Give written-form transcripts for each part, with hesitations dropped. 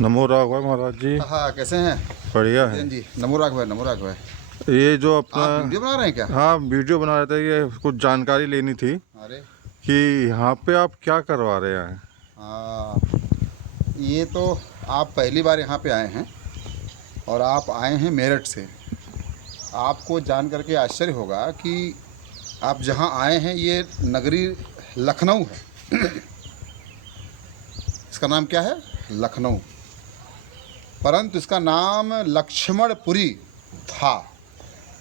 नमो राघव महाराज जी। हाँ, कैसे हैं? बढ़िया है। जी, नमो राघव है, नमो राघव है। ये जो आप अपना वीडियो बना रहे हैं क्या? हाँ वीडियो बना रहे थे, ये कुछ जानकारी लेनी थी अरे कि यहाँ पे आप क्या करवा रहे हैं। हाँ, ये तो आप पहली बार यहाँ पे आए हैं और आप आए हैं मेरठ से। आपको जान करके आश्चर्य होगा कि आप जहाँ आए हैं ये नगरी लखनऊ है। इसका नाम क्या है? लखनऊ। परंतु इसका नाम लक्ष्मणपुरी था।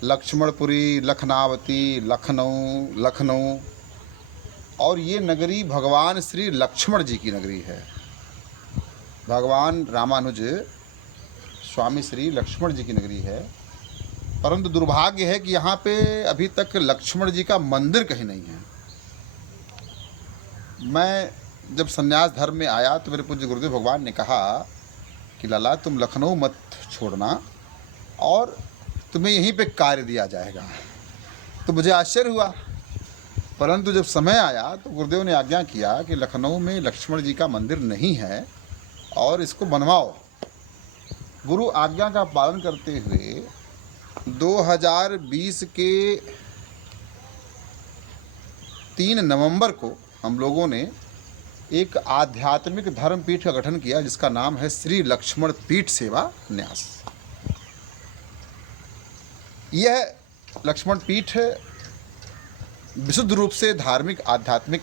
लक्ष्मणपुरी, लखनावती, लखनऊ, लखनऊ। और ये नगरी भगवान श्री लक्ष्मण जी की नगरी है। भगवान रामानुज स्वामी श्री लक्ष्मण जी की नगरी है। परंतु दुर्भाग्य है कि यहाँ पे अभी तक लक्ष्मण जी का मंदिर कहीं नहीं है। मैं जब संन्यास धर्म में आया तो मेरे पूज्य गुरुदेव भगवान ने कहा कि लाला तुम लखनऊ मत छोड़ना और तुम्हें यहीं पे कार्य दिया जाएगा। तो मुझे आश्चर्य हुआ। परंतु जब समय आया तो गुरुदेव ने आज्ञा किया कि लखनऊ में लक्ष्मण जी का मंदिर नहीं है और इसको बनवाओ। गुरु आज्ञा का पालन करते हुए 2020 के 3 नवंबर को हम लोगों ने एक आध्यात्मिक धर्म पीठ का गठन किया जिसका नाम है श्री लक्ष्मण पीठ सेवा न्यास। यह लक्ष्मण पीठ विशुद्ध रूप से धार्मिक आध्यात्मिक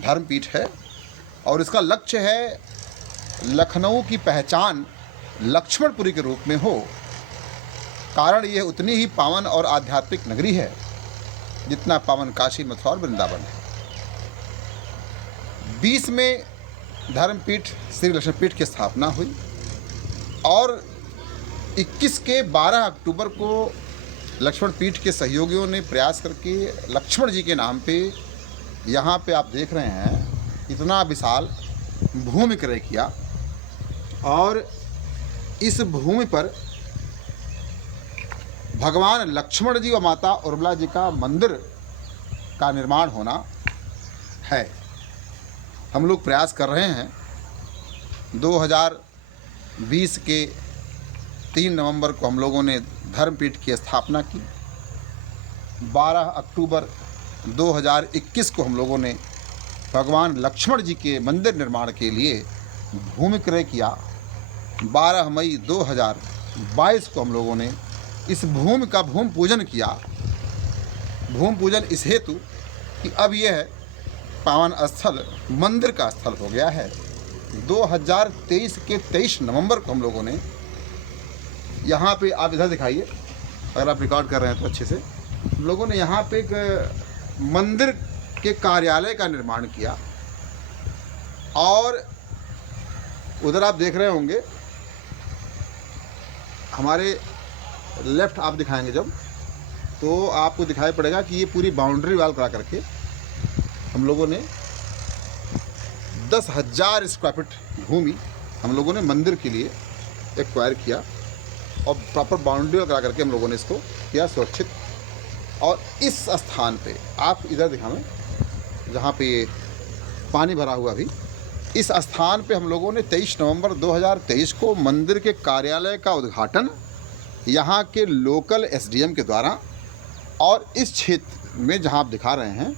धर्म पीठ है और इसका लक्ष्य है लखनऊ की पहचान लक्ष्मणपुरी के रूप में हो। कारण यह उतनी ही पावन और आध्यात्मिक नगरी है जितना पावन काशी, मथुरा और वृंदावन है। 20 में धर्मपीठ श्री लक्ष्मण पीठ की स्थापना हुई और 21 के 12 अक्टूबर को लक्ष्मण पीठ के सहयोगियों ने प्रयास करके लक्ष्मण जी के नाम पे यहाँ पे आप देख रहे हैं इतना विशाल भूमि क्रय किया और इस भूमि पर भगवान लक्ष्मण जी व माता उर्मिला जी का मंदिर का निर्माण होना है। हम लोग प्रयास कर रहे हैं। 2020 के 3 नवंबर को हम लोगों ने धर्मपीठ की स्थापना की। 12 अक्टूबर 2021 को हम लोगों ने भगवान लक्ष्मण जी के मंदिर निर्माण के लिए भूमि क्रय किया। 12 मई 2022 को हम लोगों ने इस भूमि का भूमि पूजन किया। भूमि पूजन इस हेतु कि अब यह पावन स्थल मंदिर का स्थल हो गया है। 2023 के 23 नवंबर को हम लोगों ने यहाँ पे, आप इधर दिखाइए अगर आप रिकॉर्ड कर रहे हैं तो अच्छे से, हम लोगों ने यहाँ पे एक मंदिर के कार्यालय का निर्माण किया। और उधर आप देख रहे होंगे हमारे लेफ्ट आप दिखाएंगे जब तो आपको दिखाई पड़ेगा कि ये पूरी बाउंड्री वाल करा करके हम लोगों ने 10,000 स्क्वायर फीट भूमि हम लोगों ने मंदिर के लिए एक्वायर किया और प्रॉपर बाउंड्री करा करके हम लोगों ने इसको किया सुरक्षित। और इस स्थान पे आप इधर दिखाएं जहाँ पे ये पानी भरा हुआ भी, इस स्थान पे हम लोगों ने 23 नवंबर 2023 को मंदिर के कार्यालय का उद्घाटन यहाँ के लोकल एसडीएम के द्वारा और इस क्षेत्र में जहाँ आप दिखा रहे हैं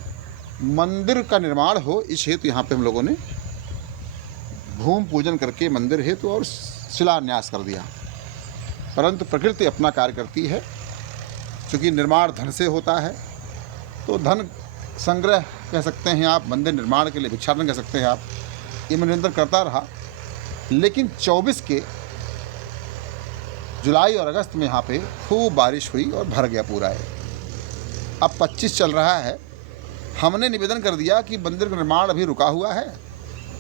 मंदिर का निर्माण हो, इस हेतु यहाँ पे हम लोगों ने भूमि पूजन करके मंदिर हेतु और शिलान्यास कर दिया। परंतु प्रकृति अपना कार्य करती है। क्योंकि निर्माण धन से होता है तो धन संग्रह कह सकते हैं आप, मंदिर निर्माण के लिए भिक्षाटन कह सकते हैं आप, ये मैं निरंतर करता रहा। लेकिन 24 के जुलाई और अगस्त में यहाँ पे खूब बारिश हुई और भर गया पूरा है। अब 25 चल रहा है। हमने निवेदन कर दिया कि मंदिर का निर्माण अभी रुका हुआ है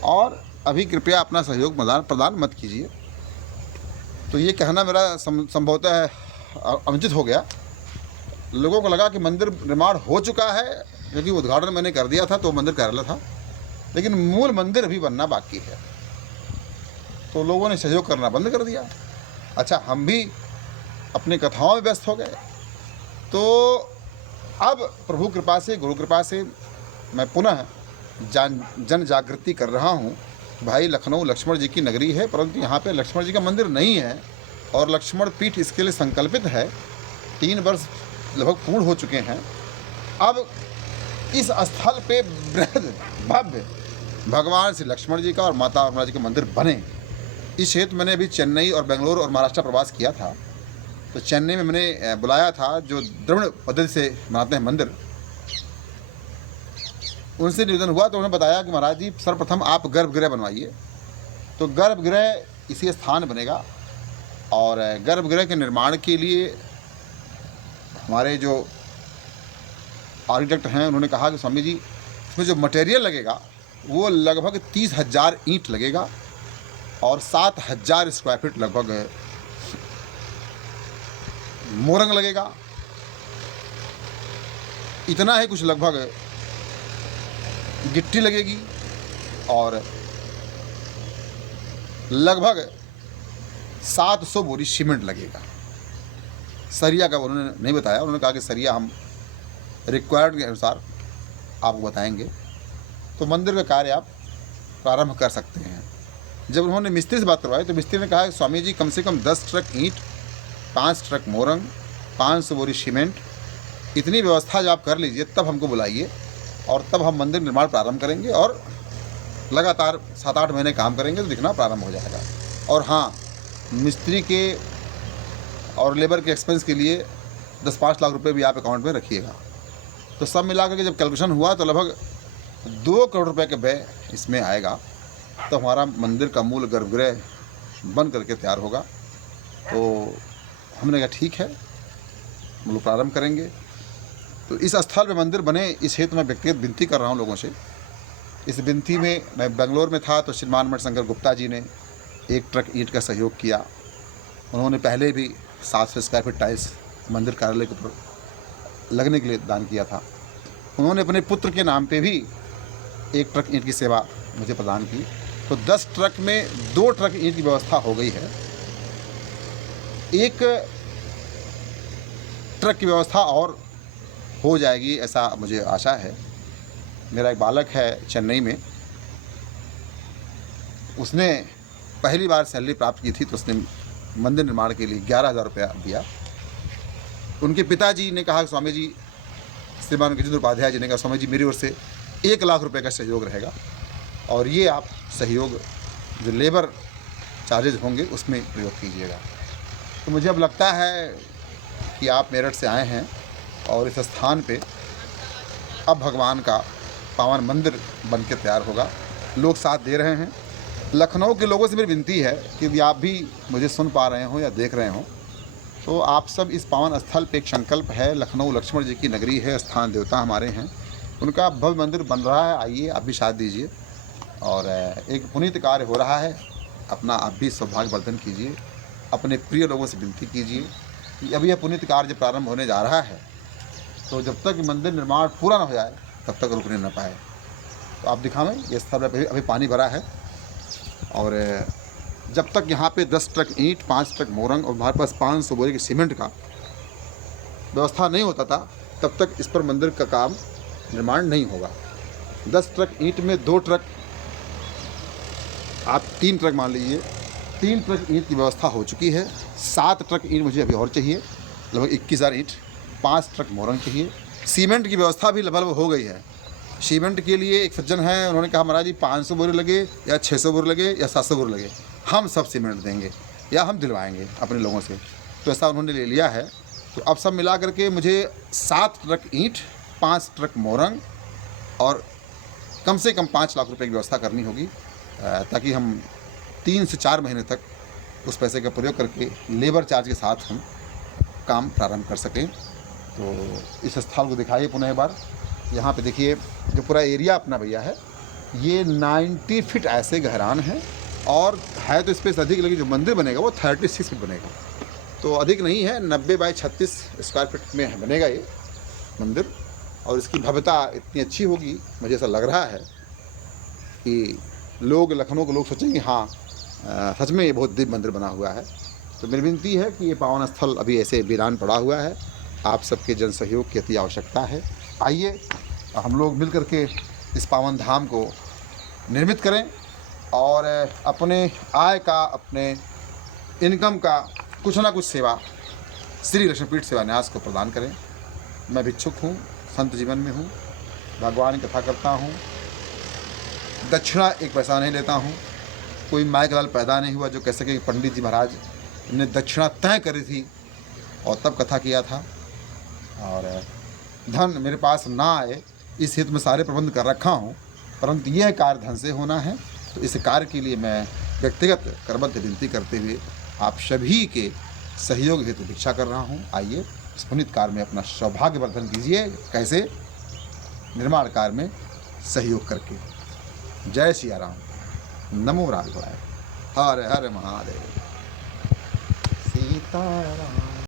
और अभी कृपया अपना सहयोग प्रदान मत कीजिए। तो ये कहना मेरा संभवतः अनुचित हो गया। लोगों को लगा कि मंदिर निर्माण हो चुका है क्योंकि उद्घाटन मैंने कर दिया था तो मंदिर कार्यालय था, लेकिन मूल मंदिर अभी बनना बाकी है। तो लोगों ने सहयोग करना बंद कर दिया। अच्छा, हम भी अपनी कथाओं में व्यस्त हो गए। तो अब प्रभु कृपा से, गुरु कृपा से मैं पुनः जन जागृति कर रहा हूँ भाई लखनऊ लक्ष्मण जी की नगरी है, परंतु यहाँ पे लक्ष्मण जी का मंदिर नहीं है और लक्ष्मण पीठ इसके लिए संकल्पित है। 3 वर्ष लगभग पूर्ण हो चुके हैं। अब इस स्थल पे बृहद भव्य भगवान श्री लक्ष्मण जी का और माता अरुणा जी का मंदिर बने, इस हेतु मैंने अभी चेन्नई और बेंगलुरु और महाराष्ट्र प्रवास किया था। तो चेन्नई में मैंने बुलाया था जो द्रविड़ पद्धति से बनाते हैं मंदिर, उनसे निवेदन हुआ तो उन्होंने बताया कि महाराज जी सर्वप्रथम आप गर्भगृह बनवाइए। तो गर्भगृह इसी स्थान बनेगा और गर्भगृह के निर्माण के लिए हमारे जो आर्किटेक्ट हैं उन्होंने कहा कि स्वामी जी इसमें जो मटेरियल लगेगा वो लगभग 30,000 ईंट लगेगा और 7,000 स्क्वायर फीट लगभग मोरंग लगेगा। इतना है कुछ लगभग गिट्टी लगेगी और लगभग 700 बोरी सीमेंट लगेगा। सरिया का उन्होंने नहीं बताया, उन्होंने कहा कि सरिया हम रिक्वायर्ड के अनुसार आपको बताएंगे। तो मंदिर का कार्य आप प्रारंभ कर सकते हैं। जब उन्होंने मिस्त्री से बात करवाई तो मिस्त्री ने कहा कि स्वामी जी कम से कम 10 ट्रक ईंट, 5 ट्रक मोरंग, 500 बोरी सीमेंट, इतनी व्यवस्था जब आप कर लीजिए तब हमको बुलाइए और तब हम मंदिर निर्माण प्रारंभ करेंगे और लगातार 7-8 महीने काम करेंगे तो दिखना प्रारंभ हो जाएगा। और हाँ, मिस्त्री के और लेबर के एक्सपेंस के लिए 10-5 लाख रुपए भी आप अकाउंट में रखिएगा। तो सब मिलाकर के जब कैलकुलेशन हुआ तो लगभग 2 करोड़ रुपए के व्यय इसमें आएगा। तो हमारा मंदिर का मूल गर्भगृह बन करके तैयार होगा। तो हमने कहा ठीक है, हम लोग प्रारंभ करेंगे। तो इस स्थल पे मंदिर बने इस हेतु मैं व्यक्तिगत विनती कर रहा हूँ लोगों से। इस विनती में मैं बेंगलोर में था तो श्रीमान मणिशंकर गुप्ता जी ने 1 ट्रक ईंट का सहयोग किया। उन्होंने पहले भी 700 स्क्वायर फीट टाइल्स मंदिर कार्यालय के ऊपर लगने के लिए दान किया था। उन्होंने अपने पुत्र के नाम पे भी 1 ट्रक ईंट की सेवा मुझे प्रदान की। तो 10 ट्रक में 2 ट्रक ईंट की व्यवस्था हो गई है। 1 ट्रक की व्यवस्था और हो जाएगी ऐसा मुझे आशा है। मेरा एक बालक है चेन्नई में, उसने पहली बार सैलरी प्राप्त की थी तो उसने मंदिर निर्माण के लिए 11,000 रुपया दिया। उनके पिताजी ने कहा स्वामी जी, श्रीमान गजेंद्र उपाध्याय जी ने कहा स्वामी जी मेरी ओर से 1 लाख रुपए का सहयोग रहेगा और ये आप सहयोग जो लेबर चार्जेज होंगे उसमें प्रयोग कीजिएगा। तो मुझे अब लगता है कि आप मेरठ से आए हैं और इस स्थान पे अब भगवान का पावन मंदिर बन के तैयार होगा। लोग साथ दे रहे हैं। लखनऊ के लोगों से मेरी विनती है कि यदि आप भी मुझे सुन पा रहे हो या देख रहे हो तो आप सब इस पावन स्थल पे एक संकल्प है, लखनऊ लक्ष्मण जी की नगरी है, स्थान देवता हमारे हैं, उनका भव्य मंदिर बन रहा है। आइए आप भी साथ दीजिए और एक पुनीत कार्य हो रहा है, अपना आप भी सौभाग्यवर्धन कीजिए। अपने प्रिय लोगों से विनती कीजिए कि अभी यह पुनीत कार्य प्रारंभ होने जा रहा है तो जब तक मंदिर निर्माण पूरा न हो जाए तब तक रुकने न पाए। तो आप दिखावें ये स्थल अभी पानी भरा है और जब तक यहाँ पे 10 ट्रक ईंट, 5 ट्रक मोरंग और हमारे पास 500 बोरे की सीमेंट का व्यवस्था नहीं होता था तब तक इस पर मंदिर का काम निर्माण नहीं होगा। 10 ट्रक ईंट में 2 ट्रक, आप 3 ट्रक मान लीजिए, 3 ट्रक ईंट की व्यवस्था हो चुकी है। 7 ट्रक ईंट मुझे अभी और चाहिए, लगभग 21,000 ईंट। 5 ट्रक मोरंग चाहिए। सीमेंट की व्यवस्था भी लगभग हो गई है। सीमेंट के लिए एक सज्जन है, उन्होंने कहा महाराज जी 500 बोरे लगे या 600 बोरे लगे या 700 बोरे लगे, हम सब सीमेंट देंगे या हम दिलवाएंगे अपने लोगों से। तो ऐसा उन्होंने ले लिया है। तो अब सब मिला करके मुझे 7 ट्रक ईंट, 5 ट्रक मोरंग और कम से कम 5 लाख रुपए की व्यवस्था करनी होगी ताकि हम 3 से 4 महीने तक उस पैसे का प्रयोग करके लेबर चार्ज के साथ हम काम प्रारंभ कर सकें। तो इस स्थल को दिखाइए पुनः एक बार। यहाँ पे देखिए जो पूरा एरिया अपना भैया है ये 90 फीट ऐसे गहरान है और है तो स्पेस अधिक, लेकिन जो मंदिर बनेगा वो 36 फीट बनेगा। तो अधिक नहीं है, 90 बाई 36 स्क्वायर फीट में बनेगा ये मंदिर। और इसकी भव्यता इतनी अच्छी होगी, मुझे ऐसा लग रहा है कि लोग, लखनऊ के लोग सोचेंगे हाँ सच में ये बहुत दिव्य मंदिर बना हुआ है। तो मेरी विनती है कि ये पावन स्थल अभी ऐसे वीरान पड़ा हुआ है, आप सबके जन सहयोग की अति आवश्यकता है। आइए हम लोग मिल करके इस पावन धाम को निर्मित करें और अपने आय का, अपने इनकम का कुछ ना कुछ सेवा श्री लक्ष्मीपीठ सेवा न्यास को प्रदान करें। मैं भिक्षुक हूँ, संत जीवन में हूँ, भगवान की कथा करता हूँ, दक्षिणा एक पैसा नहीं लेता हूँ। कोई माइक लाल पैदा नहीं हुआ जो कह सके कि पंडित जी महाराज ने दक्षिणा तय करी थी और तब कथा किया था। और धन मेरे पास ना आए इस हेतु में सारे प्रबंध कर रखा हूँ, परंतु यह कार्य धन से होना है। तो इस कार्य के लिए मैं व्यक्तिगत करबद्ध विनती करते हुए आप सभी के सहयोग हेतु भिक्षा कर रहा हूँ। आइए इस पुनीत कार्य में अपना सौभाग्यवर्धन कीजिए। कैसे? निर्माण कार्य में सहयोग करके। जय सिया राम, नमो राघवाय, हर हर महादेव, सीताराम।